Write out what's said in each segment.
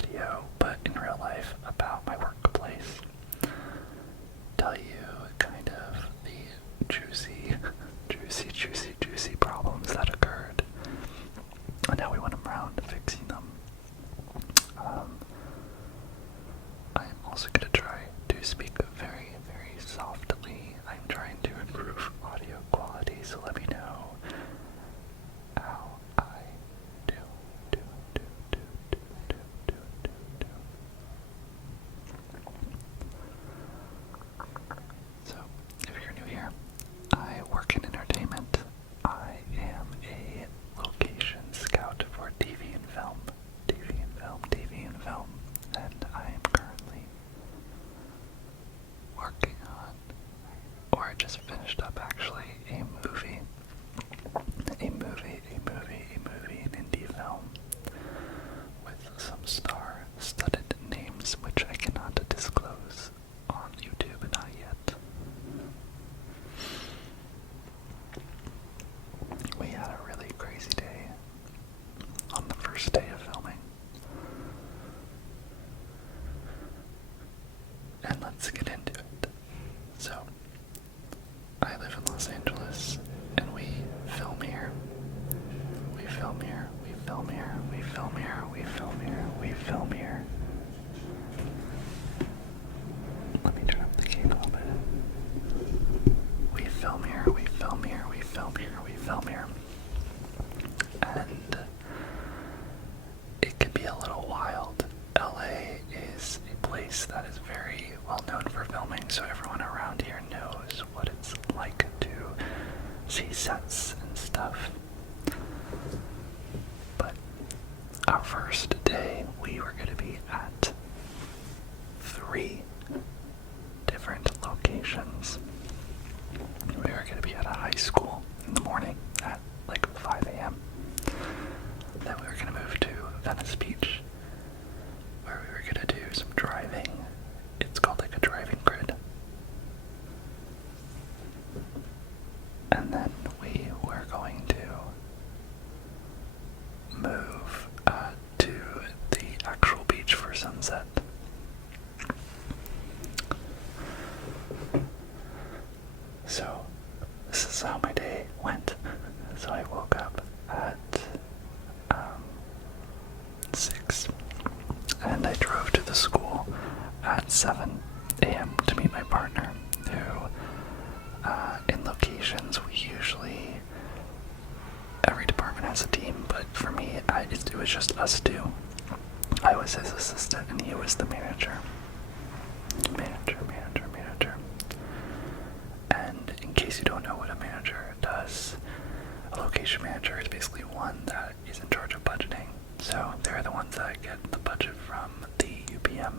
video, but in real life, about my workplace. Tell you kind of the juicy problems that occurred and how we went around fixing them. I am also going to try to speak very, very softly. I'm trying to improve audio quality, so let me know how I do. So, if you're new here, I work in entertainment. I am a location scout for TV and film, and I am currently working on, or I just finished up actually, an indie film with some star-studded names which I cannot disclose on YouTube, not yet. We had a really crazy day on the first day of filming. And let's get into it. So, I live in Los Angeles, and we film here. We film here. Let me turn up the gain a little bit. We film here. And it can be a little wild. LA is a place that is very well known for filming, so everyone around here knows what it's like to see sets and stuff. But our first day, we were going to be at 3 different locations. We were going to be at a high school in the morning at like 5 a.m. Then we were going to move to Venice Beach, where we were going to do some driving. It's called like a driving grid. And then we were going to move to the actual beach for sunset. So, this is how my day went. So I woke up at 6, and I drove to the school at 7 a.m. to meet my partner, who, in locations, we usually, every department has a team, but for me, it was just us two. I was his assistant, and he was the manager. And in case you don't know what a manager does, a location manager is basically one that is in charge of budgeting. So they're the ones that get the budget from the UPM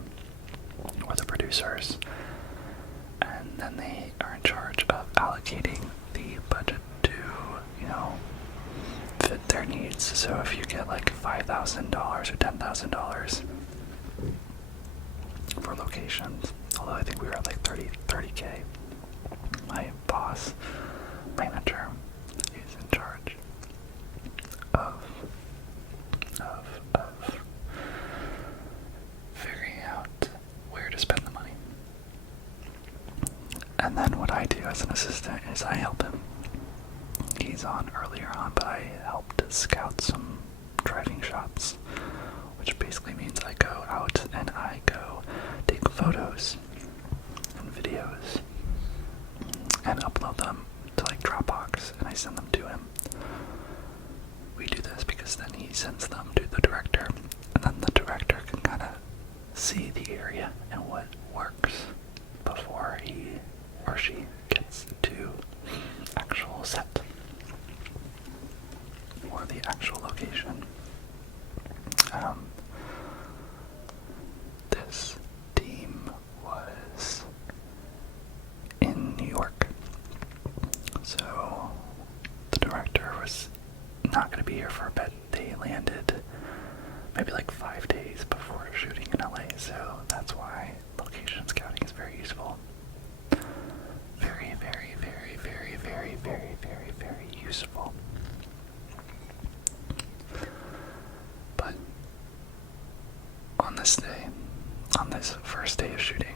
or the producers, and then they are in charge of allocating the budget to, fit their needs. So if you get like $5,000 or $10,000 for locations, although I think we were at like 30K, my boss, manager, is in charge of figuring out where to spend the money. And then what I do as an assistant is I help him. He's on earlier on, but I helped scout some driving shots, which basically means I go out and I go take photos and videos and upload them to like Dropbox, and I send them to him. We do this because then he sends them to the director, and then the director can kind of see the area and what works before he or she gets to actual set or the actual location. This team was in New York, so the director was not going to be here for a bit. They landed maybe like 5 days before shooting in LA, so that's why location scouting is very useful. Very, very, very, very, very, very, very, very useful. But on on this first day of shooting,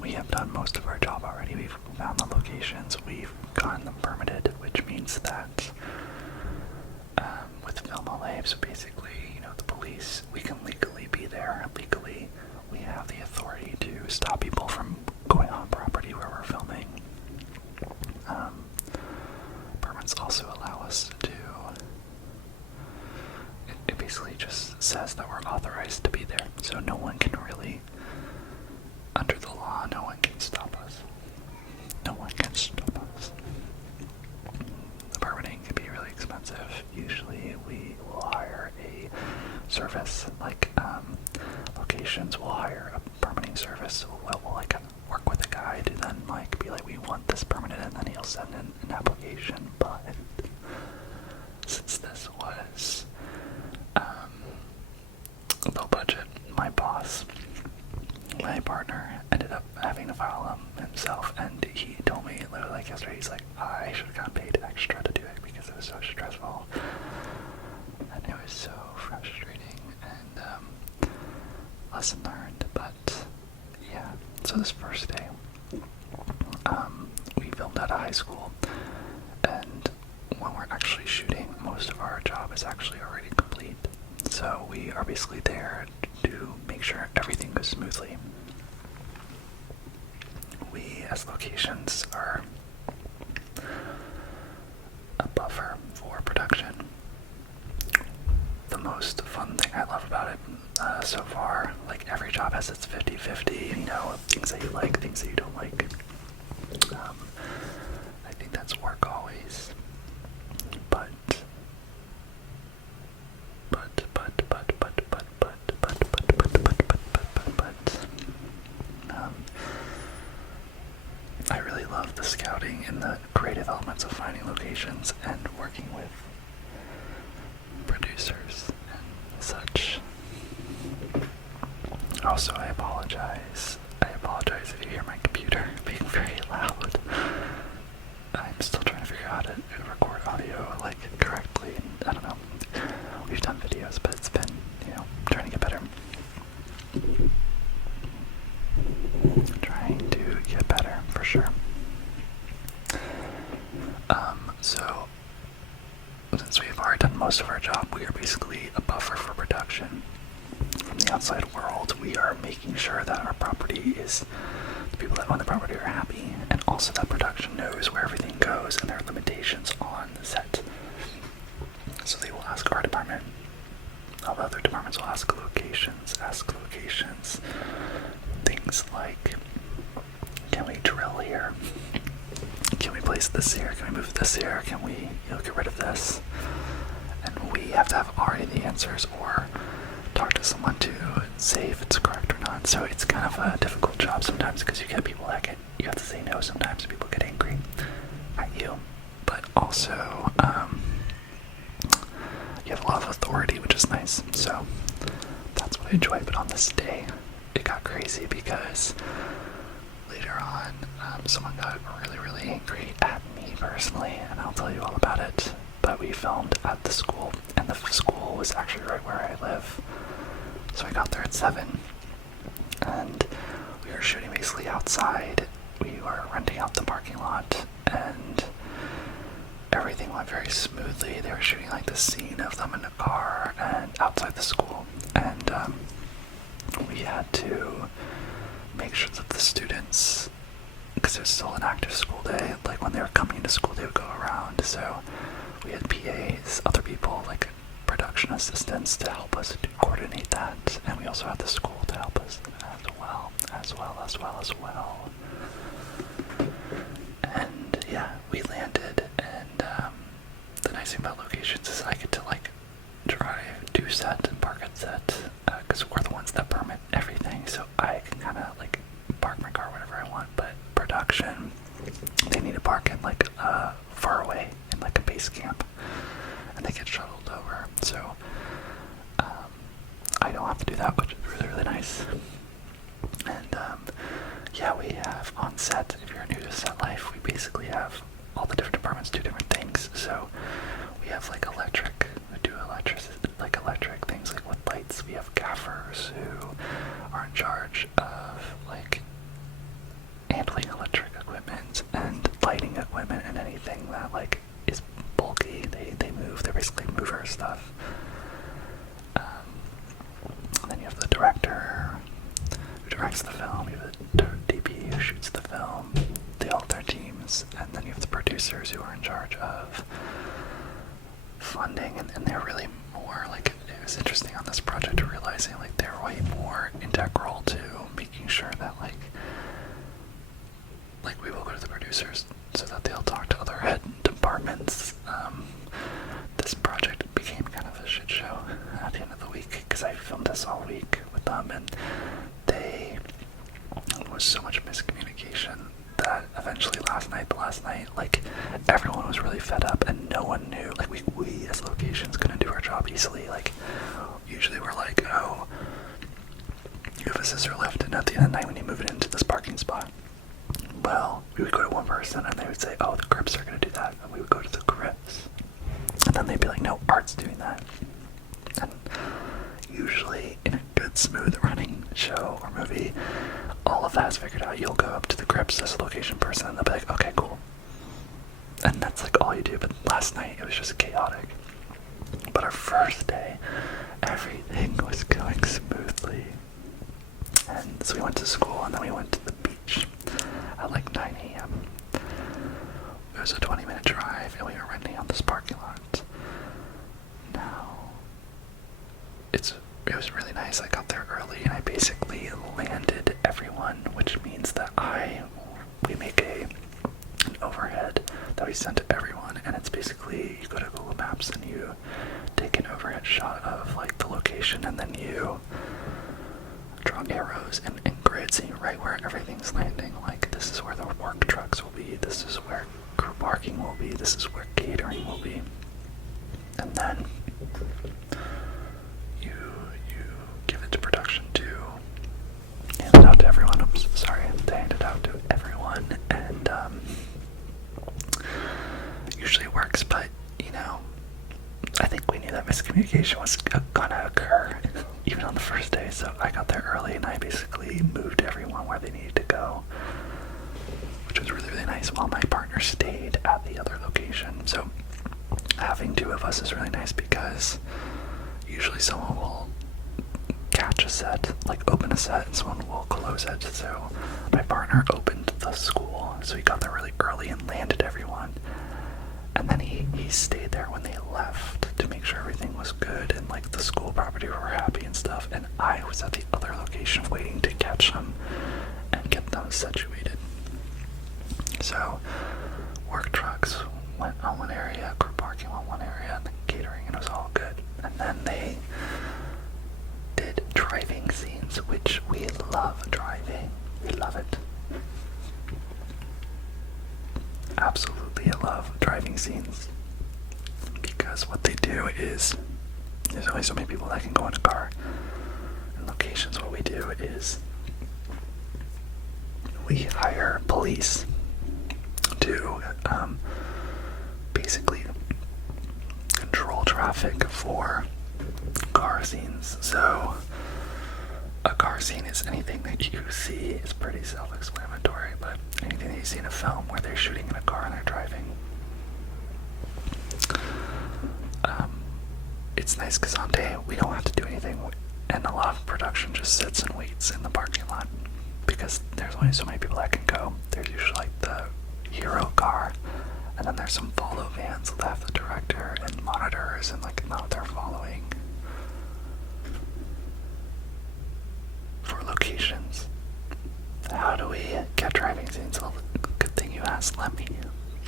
we have done most of our job already. We've found the locations, we've gotten them permitted, which means that with Film LA, so basically, the police, we can legally be there. Legally, we have the authority to stop people from going on property where we're filming. Permits also allow us to, it basically just says that we're authorized to be there, so no one can really, under the law, no one can stop us. No one can stop us. The permitting can be really expensive. Usually we will hire a service, like locations will hire a permitting service. We'll like work with a guy to then like be like, we want this permitted, and then he'll send in an application. But since this was low budget, my boss, my partner, ended up having to file them himself, and he told me literally like yesterday, he's like, I should have gotten paid extra to do it because it was so stressful and it was so frustrating, and lesson learned. But yeah, so this first day, we filmed at a high school, and when we're actually shooting, most of our job is actually already complete. So we are basically there to make sure everything goes smoothly. We, as locations, are a buffer for production. The most fun thing I love about it so far, like every job has its 50-50, things that you like, things that you don't like. I think that's work always. But I really love the scouting and the creative elements of finding locations and working with producers and such. Also, I apologize if you hear my computer being very loud. I'm still trying to figure out how to record audio correctly. I don't know. We've done videos, but it's been, trying to get better. Trying to get better, for sure. So, since we've already done most of our job, we are basically a buffer for production. From the outside world, we are making sure that our property is, the people that own the property are happy, and also that production knows where everything goes and there are limitations on the set. So they will ask our department. All the other departments will ask locations. Things like, can we drill here? Can we place this here? Can we move this here? Can we, get rid of this? And we have to have already the answers, or talk to someone to say if it's correct or not. So it's kind of a difficult job sometimes, because you get people that you have to say no sometimes. People get angry at you, but also you have a lot of authority, which is nice. So that's what I enjoy. But on this day, it got crazy because later on, someone got really angry at me personally, and I'll tell you all about it. But we filmed at the school, and the school was actually right where I live. So I got there at 7, and we were shooting basically outside. We were renting out the parking lot, and everything went very smoothly. They were shooting the scene of them in a car and outside the school, and we had to make sure that the students, because it was still an active school day, when they were coming into school, they would go around. So we had PAs, other people, production assistants to help us to coordinate that, and we also had the school to help us as well. And yeah, we landed, and the nice thing about locations is I get to drive, do set, and park at set, because we're the ones that permit everything, so I can kind of park my car whenever I want. But production, they need to park in far away in a base camp, and they get shuttled over, so I don't have to do that, which is really nice. And yeah, we have on set, if you're new to set life, we basically have all the different departments do different things. So we have electric, we do electric things with lights. We have gaffers, edits the film, you have a DP who shoots the film, they all have their teams, and then you have the producers who are in charge of funding, and they're really more, like, it was interesting on this project realizing, like, they're way more integral to making sure that, like we will go to the producers so that they'll talk to other head departments. This project became kind of a shit show at the end of the week, because I filmed this all week with them, and there was so much miscommunication that eventually last night, like, everyone was really fed up, and no one knew, like, we as locations couldn't do our job easily. Like, usually we're like, oh, you have a scissor lift, and at the end of the night when you move it into this parking spot, well, we would go to one person and they would say, oh, the grips are going to do that, and we would go to the grips, and then they'd be like, no, Art's doing that. And usually in a good smooth running show or movie, all of that's figured out. You'll go up to the grips as a location person and they'll be like, okay, cool, and that's like all you do. But last night it was just chaotic. But our first day, everything was going smoothly, and so we went to school and then we went to the beach at like 9 a.m. It was a 20-minute drive, and we were renting out this parking lot. Now, it was really nice. I got there early, and I basically landed everyone, which means that we make an overhead that we send to everyone, and it's basically, you go to Google Maps and you take an overhead shot of like the location, and then you draw arrows and grids, seeing right where everything's landing. Like, this is where the work trucks will be, this is where crew parking will be, this is where catering will be. And then you give it to production to hand it out to everyone. Oops, sorry, they hand it out to everyone, and usually it works, but you know, I think we knew that miscommunication was gonna occur even on the first day, so I got there early and I basically moved everyone where they needed to go, which was really, really nice, while my partner stayed at the other location. So having two of us is really nice, because usually someone will catch a set, like open a set, and someone will close it. So my partner opened the school, so he got there really early and landed everyone, and then he stayed there when they left to make sure everything was good and like the school property were happy and stuff, and I was at the other location waiting to catch them and get them situated. So work trucks went on one area, crew parking on one area, and then catering, and it was all good. And then they did driving scenes, which we love driving. We love it. Absolutely love driving scenes, because what they do is, there's only so many people that can go in a car. In locations, what we do is we hire police to basically control traffic for car scenes. So a car scene is anything that you see, is pretty self-explanatory, but anything that you see in a film where they're shooting in a car and they're driving. It's nice because on day we don't have to do anything, and a lot of production just sits and waits in the parking lot, because there's only so many people that can go. There's usually like the hero car, and then there's some follow vans that have the director and monitors, and like now they're following for locations. How do we get driving scenes? Well, good thing you asked. Let me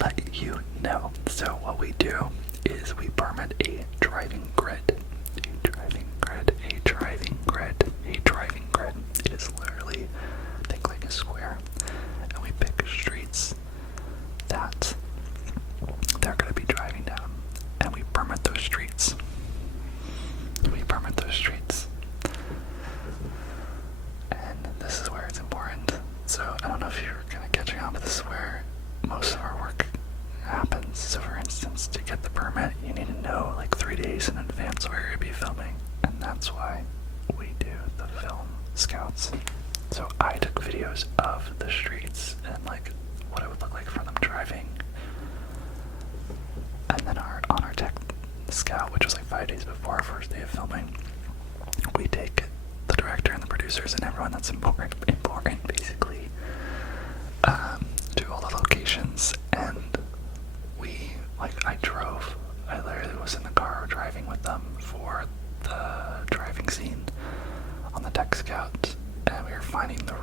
let you know. So what we do is we permit a driving grid. A driving grid, a driving grid, a driving grid. It is literally, think like a square, and we pick streets that they're going to be driving down, and we permit those streets. We permit those streets. And this is where it's important. So I don't know if you're kind of catching on, but this is where most of our work happens. So for instance, to get the permit, you need to know like 3 days in advance where you're going to be filming, and that's why we do the film scouts. So I took videos of the streets and like what it would look like for them driving, and then on our tech scout, which was like 5 days before our first day of filming, we take the director and the producers and everyone that's important sprint basically to all the locations, and I literally was in the car driving with them for the driving scene on the tech scout, and we were finding the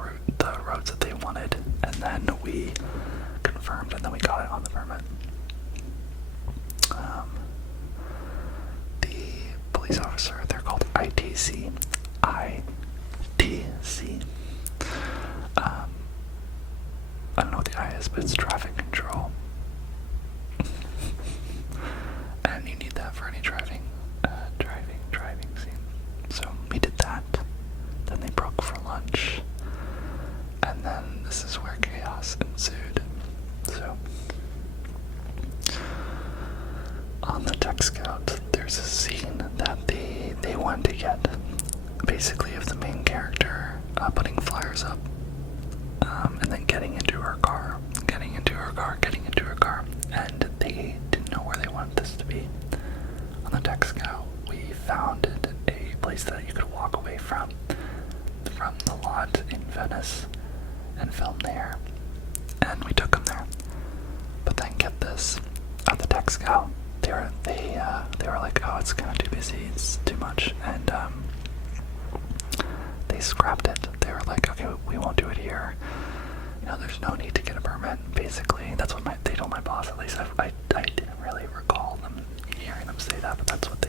roads that they wanted, and then we confirmed, and then we got it on the permit. The police officer, they're called ITC. I don't know what the I is, but it's traffic control. And you need that for any driving scene. So we did that. Then they broke for lunch. And then this is where chaos ensued. So on the tech scout, there's a scene that they wanted to get, basically, of the main character putting flyers up, and then getting into her car, and they didn't know where they wanted this to be. On the tech scout, we found a place that you could walk away from the lot in Venice and film there, and we took them there. But then get this, at the tech scout, they were like, oh, it's kind of too busy, it's too much, and they scrapped it. They were like, okay, we won't do it here. There's no need to get a permit, basically. That's what they told my boss, at least. I didn't really recall them hearing them say that, but that's what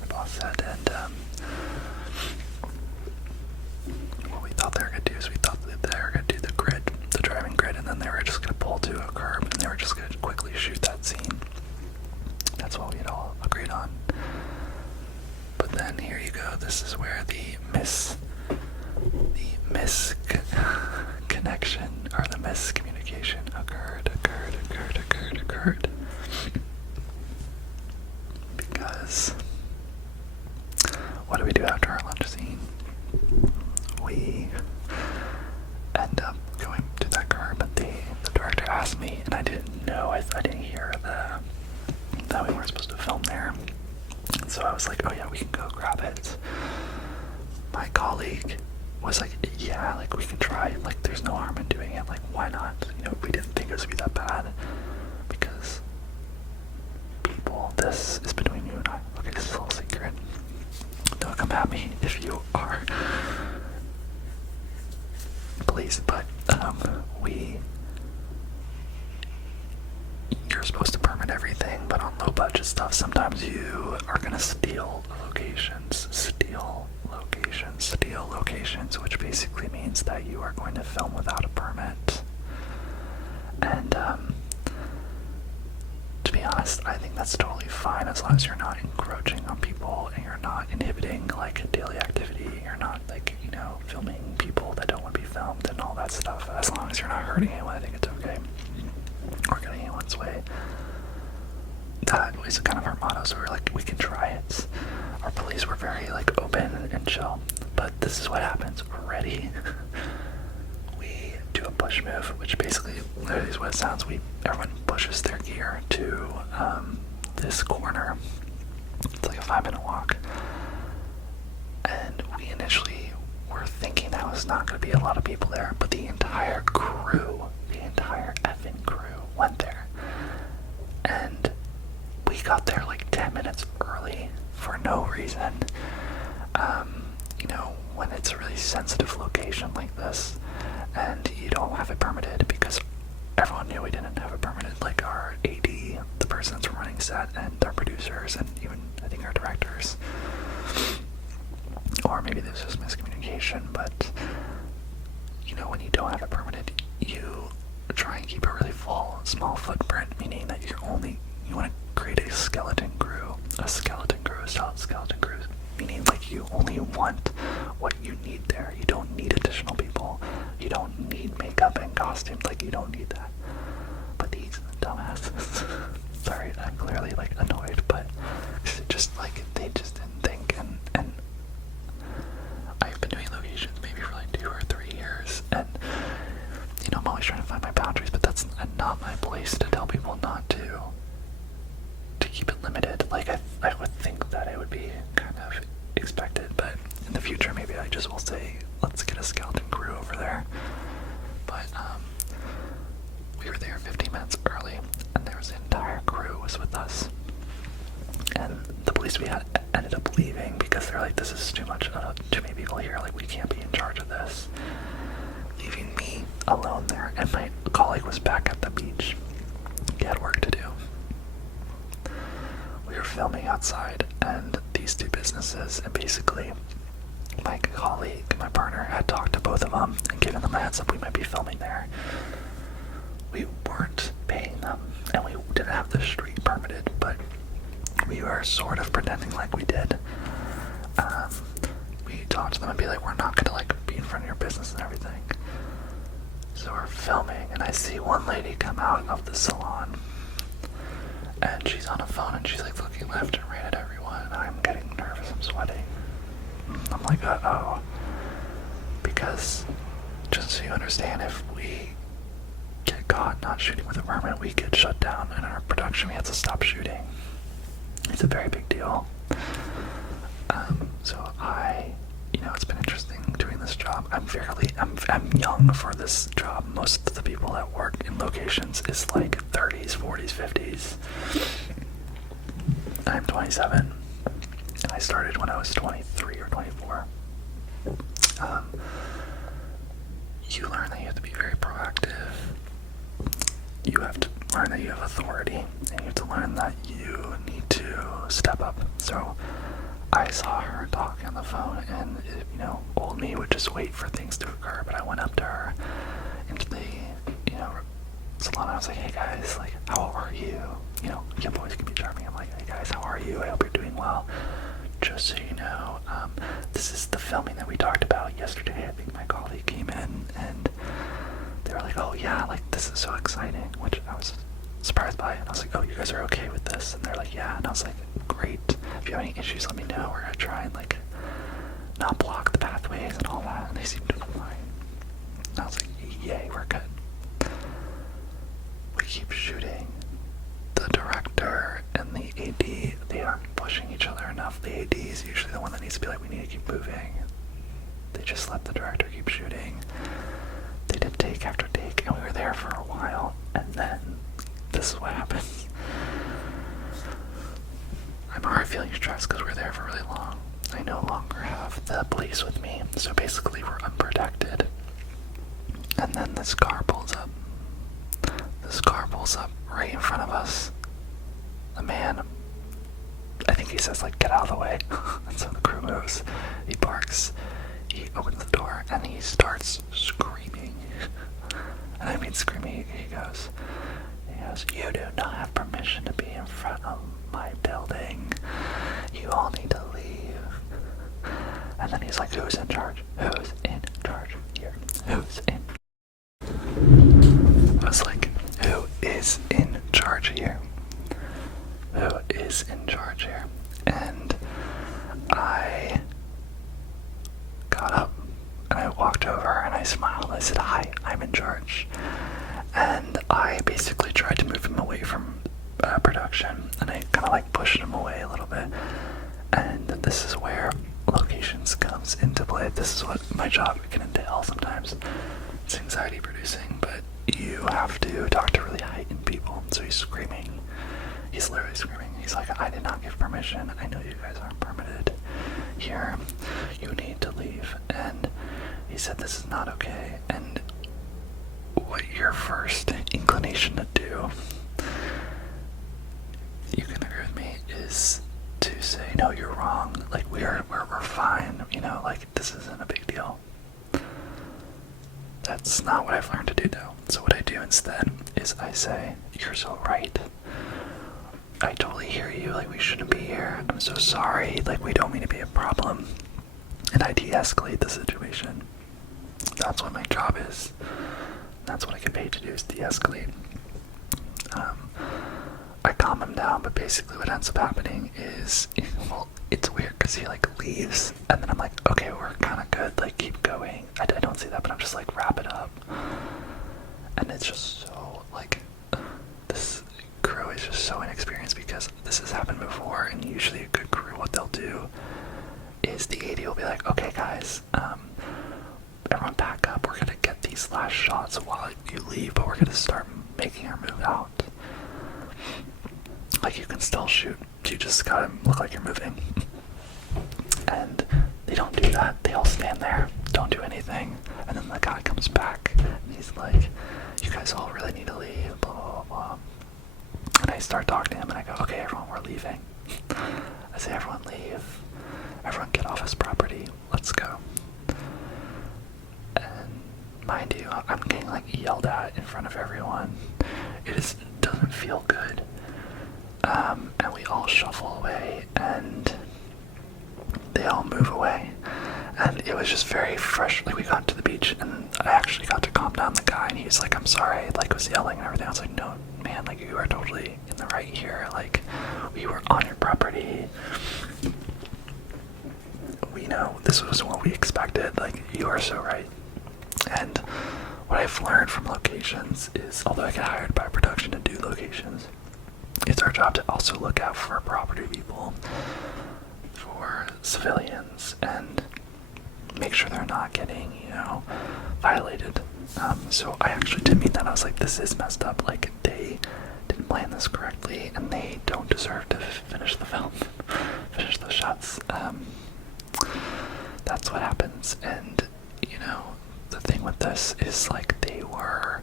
my boss said. And what we thought they were going to do is we thought that they were going to do the driving grid, and then they were just going to pull to a curb, and they were just going to quickly shoot that scene. That's what we had all agreed on. But then here you go. This is where the misconnection or the miscommunication occurred. Because what do we do after our lunch scene? We end up going to that curb, and the director asked me, and I didn't know, I didn't hear that we weren't supposed to film there. So I was like, oh yeah, we can go grab it. My colleague was like, yeah, like we can try, like there's no harm in doing it, like why not? We didn't think it was gonna be that bad, because people, this is between you and I. Okay, this is a little secret. Don't come at me if you are, please, but you're supposed to permit everything, but on low budget stuff, sometimes you are gonna steal locations, which basically means that you are going to film without a permit. And to be honest, I think that's totally fine as long as you're not encroaching on people and you're not inhibiting like daily activity. You're not like filming people that don't want to be filmed and all that stuff. As long as you're not hurting anyone, I think it's okay, or getting anyone's way. That was kind of our motto, so we're like, we can try it. Our police were very like open and chill, but this is what happens. We're ready. We do a push move, which basically literally is what it sounds. Everyone pushes their gear to this corner. It's like a 5-minute walk, and we initially were thinking that was not going to be a lot of people there, but the entire effing crew went there, and we got there like 10 minutes early for no reason. When it's a really sensitive location like this and you don't have it permitted, because everyone knew we didn't have it permitted, like our AD, the person that's running set, and our producers, and even I think our directors, or maybe there's just miscommunication, but when you don't have it permitted, you try and keep a really small footprint, meaning that you want to create a skeleton crew, meaning like you only want what you need there. You don't need additional people. You don't need makeup and costumes. Like, you don't need that. But these dumbasses, sorry, I'm clearly like annoyed, but just like they just didn't think. And I've been doing locations maybe for like 2 or 3 years, and I'm always trying to find my boundaries, but that's not my place to tell people not to keep it limited. Like I would think that it would be kind of expected, but in the future maybe I just will say, let's get a skeleton crew over there. minutes early, and there was the entire crew was with us. And the police we had ended up leaving because they're like, this is too much, too many people here, like we can't be in charge of this. Leaving me alone there, and my colleague was back at the beach. He had work to do. We were filming outside, and these two businesses, and basically my colleague, my partner, had talked to both of them and given them a heads up we might be filming there. We weren't paying them, and we didn't have the street permitted, but we were sort of pretending like we did. We talked to them and be like, we're not gonna like be in front of your business and everything. So we're filming, and I see one lady come out of the salon, and she's on a phone, and she's like looking left and right at everyone, and I'm getting nervous, I'm sweating. I'm like, uh-oh. Because, just so you understand, if we get caught not shooting with a permit, we get shut down, and our production, we have to stop shooting. It's a very big deal. So it's been interesting doing this job. I'm young for this job. Most of the people that work in locations is like 30s, 40s, 50s. I'm 27, and I started when I was 23 or 24. You learn that you have to be very proactive. You have to learn that you have authority, and you have to learn that you need to step up. So I saw her talking on the phone, and old me would just wait for things to occur. But I went up to her into the salon. I was like, hey guys, like, how are you? Young boys can be charming. I'm like, hey guys, how are you? I hope you're doing well. Just so you know, this is the filming that we talked about yesterday. I think my colleague came in, and they were like, oh yeah, like this is so exciting, which I was surprised by. And I was like, oh, you guys are okay with this? And they're like, yeah. And I was like, great. If you have any issues, let me know. We're gonna try and like not block the pathways and all that. And they seemed fine. And I was like, yay, we're good. We keep shooting. The director and the AD, they aren't pushing each other enough. The AD is usually the one that needs to be like, we need to keep moving. They just let the director keep shooting. They did take after take, and we were there for a while, and then this is what happens. I'm already feeling stressed because we're there for really long. I no longer have the police with me, so basically we're unprotected. And then this car pulls up. This car pulls up right in front of us. The man, I think he says like, get out of the way. And so the crew moves. He barks. He opens the door and he starts screaming. And I mean screaming. He goes, you do not have permission to be in front of my building. You all need to leave. And then he's like, who's in charge? Who's in charge here? Who's in? I was like, who is in charge here? Who is in charge here? And I got up and I walked over and I smiled. I said, hi, I'm in charge. And I basically tried to move him away from production, and I kind of like pushed him away a little bit. And this is where locations comes into play. This is what my job can entail sometimes. It's anxiety producing, but you have to talk to really heightened people. So he's screaming. He's literally screaming. He's like, I did not give permission. I know you guys aren't permitted here. You need to leave. And he said, this is not okay. And what your first inclination to do, you can agree with me, is to say, no, you're wrong. Like, we're fine. Like, this isn't a big deal. That's not what I've learned to do though. So what I do instead is I say, you're so right. I totally hear you, like we shouldn't be here. I'm so sorry, like we don't mean to be a problem. And I de-escalate the situation. That's what my job is. That's what I get paid to do, is de-escalate. I calm him down, but basically what ends up happening is, well, it's weird because he like leaves, and then I'm like, okay, we're kind of good, like keep going. I don't see that, but I'm just like, wrap it up. And it's just so like, this crew is just so inexperienced because this has happened before, and usually a good crew, what they'll do is the AD will be like, okay guys, everyone back up, we're gonna get these last shots while you leave, but we're gonna start making her move out. Like, you can still shoot, you just gotta look like you're moving. And they don't do that. They all stand there, don't do anything. And then the guy comes back and he's like, you guys all really need to leave, blah, blah, blah, blah. And I start talking to him and I go, okay, everyone, we're leaving. I say, everyone leave. Everyone get off his property. Let's go. And mind you, I'm getting like yelled at in front of everyone. It doesn't feel good. And we all shuffle away and they all move away. And it was just very fresh. Like, we got to the beach and I actually got to calm down the guy and he was like, I'm sorry, like, was yelling and everything. I was like, no, man, like, you are totally in the right here. Like, we were on your property. We know this was what we expected. Like, you are so right. And what I've learned from locations is, although I get hired by production to do locations, it's our job to also look out for property people, for civilians, and make sure they're not getting, violated. So I actually did mean that. I was like, this is messed up. Like, they didn't plan this correctly, and they don't deserve to finish the film, finish those shots. That's what happens. And, the thing with this is, like, they were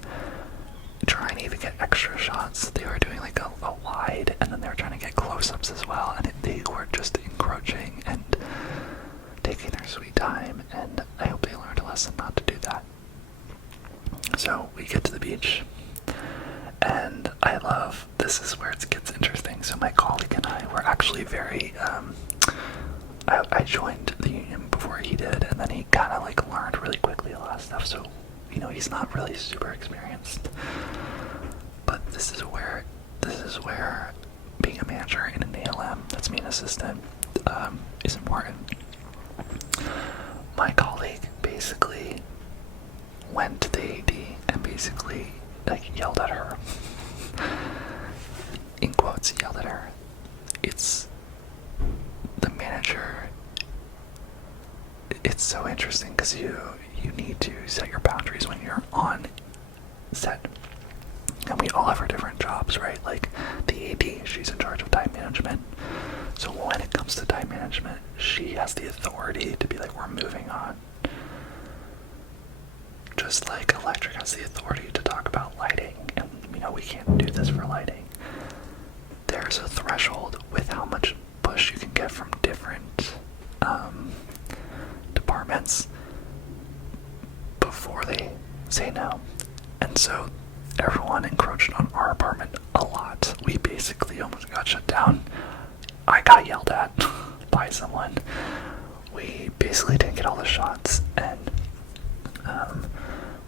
trying to even get extra shots. They were doing like a wide, and then they were trying to get close-ups as well, and they were just encroaching and taking their sweet time, and I hope they learned a lesson not to do that. So we get to the beach, and this is where it gets interesting. So my colleague and I were actually very, I joined the union before he did, and then he kind of like learned really quickly a lot of stuff, so he's not really super experienced. But this is where being a manager in an ALM, that's me an assistant, is important. My colleague basically went to the AD and basically like yelled at her. In quotes, yelled at her. It's the manager. It's so interesting because you need to set your boundaries when you're on set. And we all have our different jobs, right? Like, the AD, she's in charge of time management. So when it comes to time management, she has the authority to be like, we're moving on. Just like electric has the authority to talk about lighting, and we can't do this for lighting. There's a threshold with how much push you can get from different departments before they say no. And so everyone encroached on our apartment a lot. We basically almost got shut down. I got yelled at by someone. We basically didn't get all the shots, and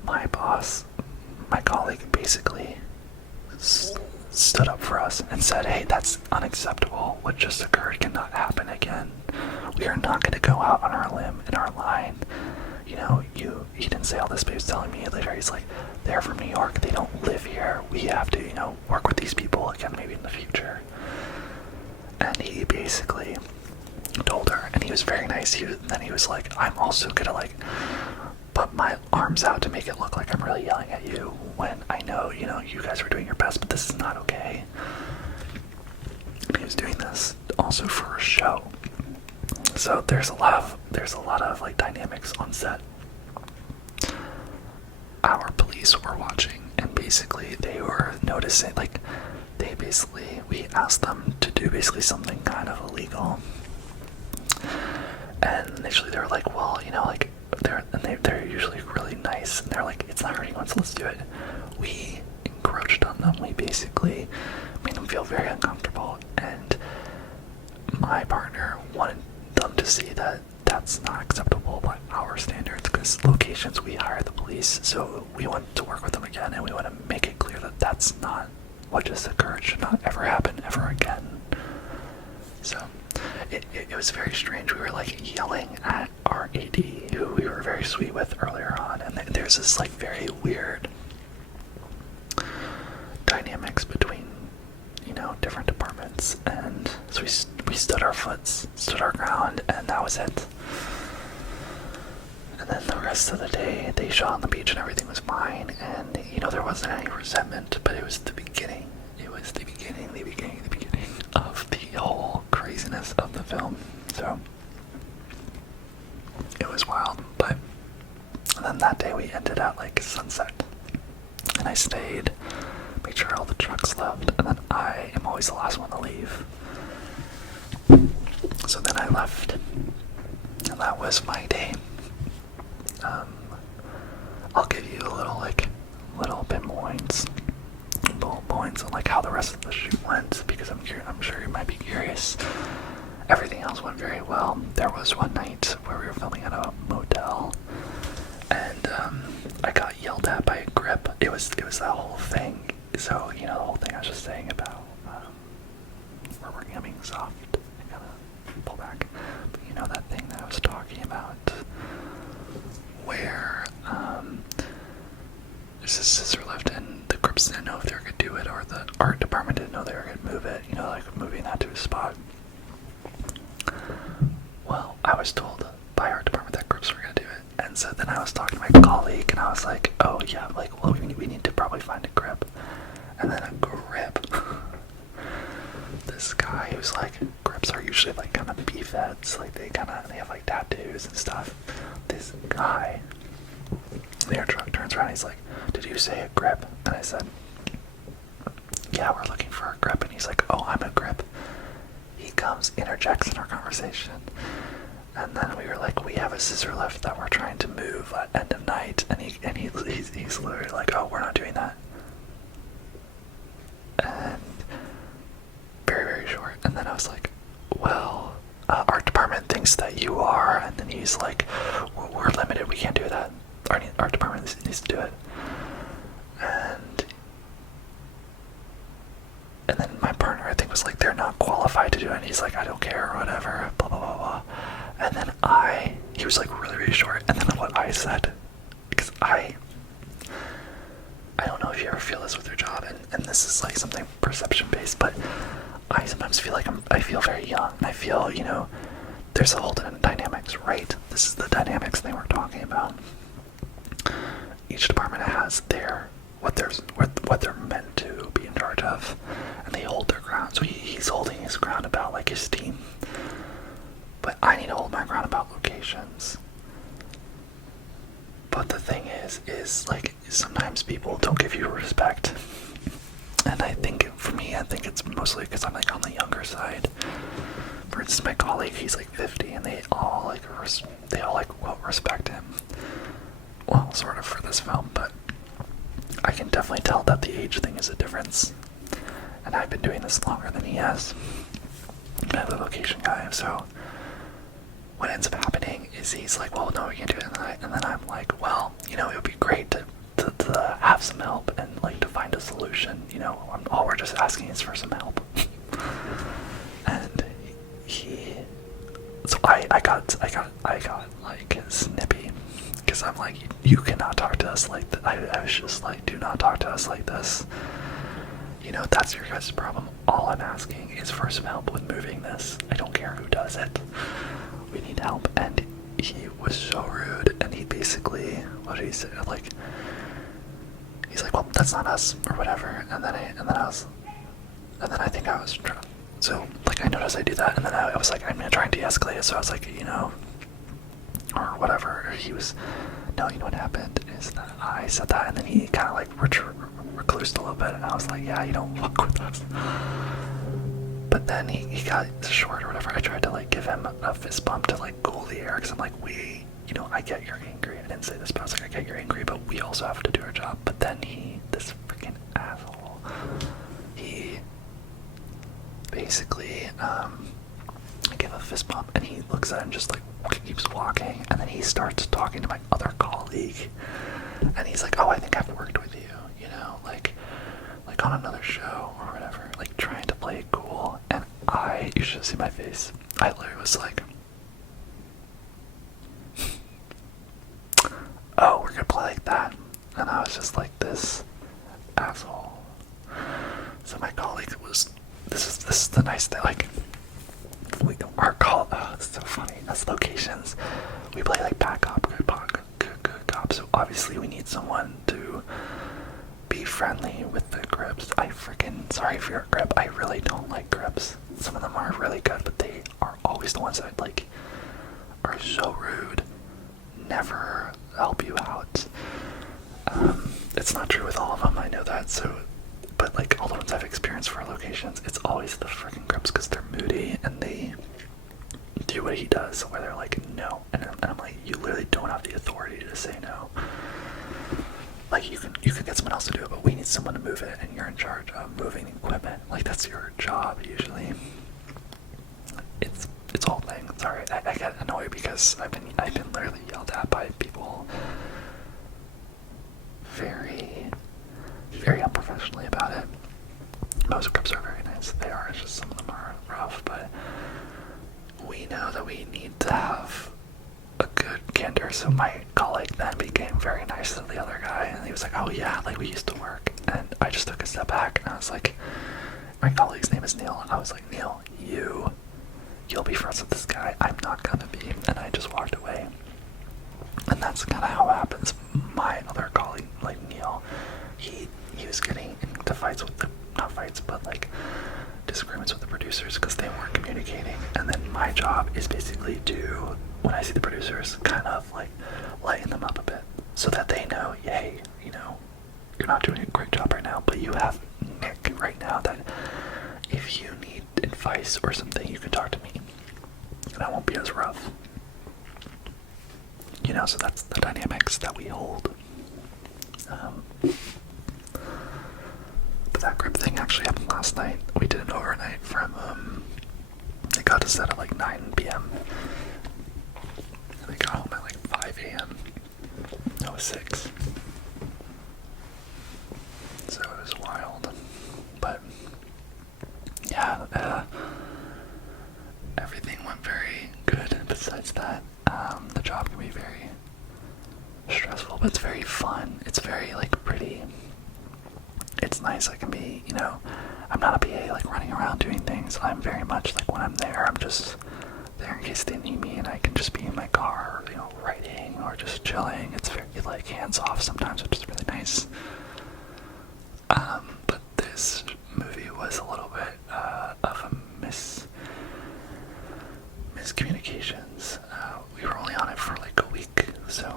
my boss, my colleague, basically stood up for us and said, hey, that's unacceptable. What just occurred cannot happen again. We are not going to go out on our limb in our line. He didn't say all this, but he was telling me later, he's like, they're from New York, they don't live here. We have to, work with these people again, maybe in the future. And he basically told her, and he was very nice. Then he was like, I'm also gonna like put my arms out to make it look like I'm really yelling at you when I know, you guys were doing your best, but this is not okay. And he was doing this also for a show. So there's a lot of like dynamics on set. Our police were watching, and basically they were noticing, like, we asked them to do basically something kind of illegal. And initially they were like, well, like, they're usually really nice, and they're like, it's not hurting anyone, so let's do it. We encroached on them. We basically made them feel very uncomfortable, and my partner wanted them to see that that's not acceptable by our standards, because locations, we hire the police, so we want to work with them again, and we want to make it clear that that's not what just occurred, should not ever happen ever again. So it was very strange. We were like yelling at our AD, who we were very sweet with earlier on, and there's this like very weird dynamics between different departments, and so we stood our ground, and that was it. And then rest of the day they shot on the beach and everything was fine, and there wasn't any resentment, but it was the beginning. It was the beginning of the whole craziness of the film. So it was wild. But then that day we ended at like sunset, and I stayed, made sure all the trucks left, and then I am always the last one to leave. So then I left, and that was my day. I'll give you a little bit points on like how the rest of the shoot went, because I'm sure you might be curious. Everything else went very well. There was one night where we were filming at a motel, and I got yelled at by a grip. It was that whole thing. So the whole thing I was just saying about we're working on being soft. I gotta pull back. But that thing that I was talking about, where there's a scissor lift and the grips didn't know if they were gonna do it, or the art department didn't know they were gonna move it. Like moving that to a spot. Well, I was told by art department that grips were gonna do it, and so then I was talking to my colleague, and I was like, "Oh yeah, like well we need to probably find a grip," and then a grip. This guy who's like, grips are usually like kind of beefheads, like they have like tattoos and stuff. This guy, the air truck turns around, he's like, "Did you say a grip?" And I said, "Yeah, we're looking for a grip." And he's like, "Oh, I'm a grip." He comes, interjects in our conversation, and then we were like, "We have a scissor lift that we're trying to move at end of night," and he's literally like, "Oh, we're not doing that." And very, very short. And then I was like, "Well, our department thinks that you are." And then he's like, "We're limited, we can't do that. Our department needs to do it." And then my partner, I think, was like, "They're not qualified to do it." And he's like, "I don't care," or whatever, blah, blah, blah, blah. And then he was like really, really short. And then what I said, because I don't know if you ever feel this with your job, and this is like something perception based, but I sometimes feel like I feel very young. I feel, there's a whole dynamics, right? This is the dynamics thing we're talking about. Each department has what they're meant to be in charge of, and they hold their ground. So he's holding his ground about like his team, but I need to hold my ground about locations. But the thing is like sometimes people don't give you respect, and I think for me, it's mostly because I'm like on the younger side. For instance, my colleague, he's like 50, and they all respect him. Well, sort of for this film, but I can definitely tell that the age thing is a difference. And I've been doing this longer than he has. I'm the location guy, so what ends up happening is he's like, "Well, no, we can't do it." And then I'm like, "Well, it would be great to have some help and like to find a solution. All we're just asking is for some help." And so I got like snippy, because I'm like, you cannot talk to us like that. I was just like, "Do not talk to us like this. That's your guys' problem. All I'm asking is for some help with moving this. I don't care who does it. We need help." And he was so rude, and he basically, what did he say? Like, he's like, "Well, that's not us," or whatever. And then I think I was trying. So like I noticed I do that, and then I was like, I'm gonna try and de-escalate it. So I was like, or whatever. He was, no, what happened is that I said that, and then he kind of like reclused a little bit, and I was like, "Yeah, you don't fuck with us." But then he got short or whatever. I tried to like give him a fist bump to like cool the air, because I'm like, I get you're angry. I didn't say this, but I was like, I get you're angry, but we also have to do our job. But then this freaking asshole, he basically, I give a fist bump, and he looks at it and just like keeps walking, and then he starts talking to my other colleague, and he's like, "Oh, I think I've worked with you, like on another show or whatever," like trying to play it cool. And you should see my face. I literally was like, "Oh, we're gonna play like that," and I was just like, "This asshole." So my colleague was, this is the nice thing, like, it's so funny, as locations, we play like backup, good obviously we need someone to be friendly with the grips. Sorry if you're a grip, I really don't like grips. Some of them are really good, but they are always the ones that like are so rude, never help you out. It's not true with all of them, I know that, so, but like all the ones I've experienced for locations, it's always the freaking grips because they're moody and they do what he does, where they're like, no, and I'm like, you literally don't have the authority to say no. Like, you can get someone else to do it, but we need someone to move it, and you're in charge of moving equipment. Like, that's your job usually. It's all thing. Sorry, I get annoyed because I've been literally yelled at by people very, very unprofessionally about it. Most grips are very nice. They are. It's just some of them are rough, but we know that we need to have a good candor. So my colleague then became very nice to the other guy, and he was like, oh yeah, like we used to work. And I just took a step back and I was like, my colleague's name is Neil. I was like, Neil, you'll be friends with this guy. I'm not gonna be. And I just walked away. And that's kind of how it happens. My other colleague, like Neil, he was getting into fights with not fights, but like disagreements with the producers because they weren't communicating. And then my job is basically to, when I see the producers, kind of like lighten them up a bit so that they know, hey, you know, you're not doing a great job right now, but you have Nick right now that if you need advice or something, you can talk to me and I won't be as rough. You know, so that's the dynamics that we hold. But that grip thing actually happened last night. We did an overnight from, it got to set at like 9 p.m. And I got home at like 5 a.m. That was 6. So it was wild. But, yeah, everything went very good. Besides that, the job can be very stressful, but it's very fun. It's very, like, pretty. It's nice. I can be, you know, I'm not a PA, like, running around doing things. I'm very much, like, when I'm there, I'm just there in case they need me, and I can just be in my car, you know, writing or just chilling. It's very, like, hands-off sometimes, which is really nice. But this movie was a little bit of a miscommunications. We were only on it for like a week, so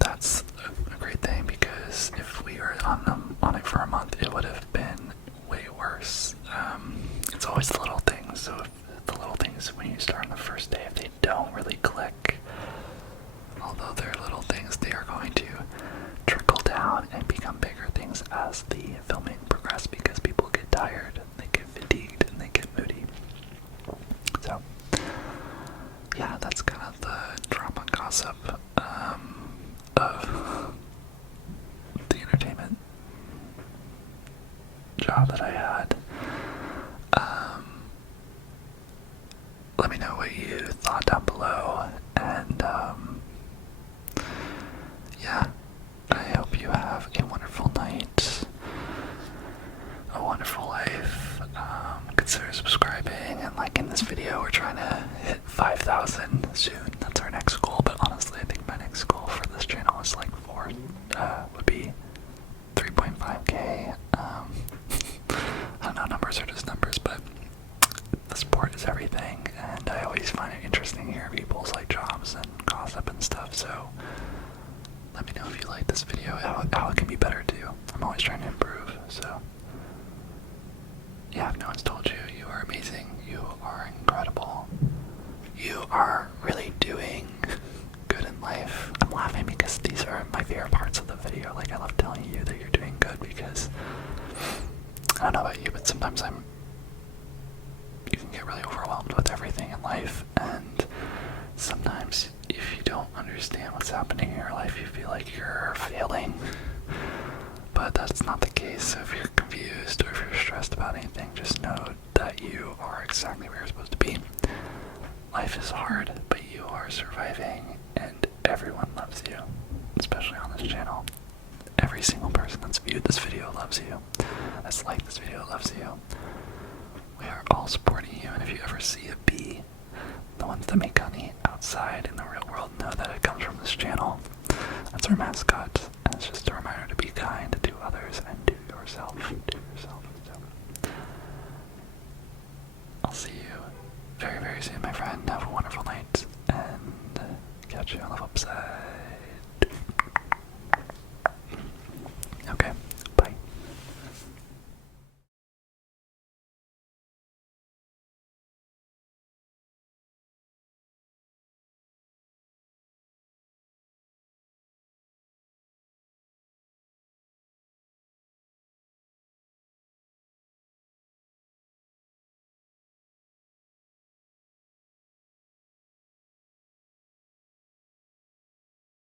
that's a great thing, because if we were on it for a month, it would have been way worse. It's always the little things, so if the little things when you start on the first day, if they don't really click, although they're little things, they are going to trickle down and become bigger things as the filming progresses, because people get tired, they get fatigued, and they get moody. So yeah, that's kind of the drama gossip of the entertainment job that I had. Let me know what you thought down below, and yeah, I hope you have a wonderful night, a wonderful life. Consider subscribing and liking this video. We're trying to hit 5,000 soon. That's our next goal, but honestly, I think my next goal for this channel is like would be 3.5k. I don't know, numbers are just numbers, but the sport is everything, and I always find it interesting hearing people's like jobs and gossip and stuff, so let me know if you like this video, how it can be better too. I'm always trying to improve, so yeah, if no one's told you, you are amazing, you are incredible, you are really doing good in life. I'm laughing because these are my favorite parts of the video. Like, I love telling you that you're doing good, because I don't know about you, but sometimes you can get really overwhelmed with everything in life, and sometimes if you don't understand what's happening in your life, you feel like you're failing. But that's not the case. So if you're confused or if you're stressed about anything, just know that you are exactly where you're supposed to be. Life is hard, but you are surviving, and everyone loves you, especially on this channel. Every single person that's viewed this video loves you, that's liked this video loves you. We are all supporting you, and if you ever see a bee, the ones that make honey outside in the real world, know that it comes from this channel. That's our mascot, and it's just a reminder to be kind to others and to yourself. So, I'll see you very, very soon, my friend. Have a wonderful night, and catch you on the flip side. Okay,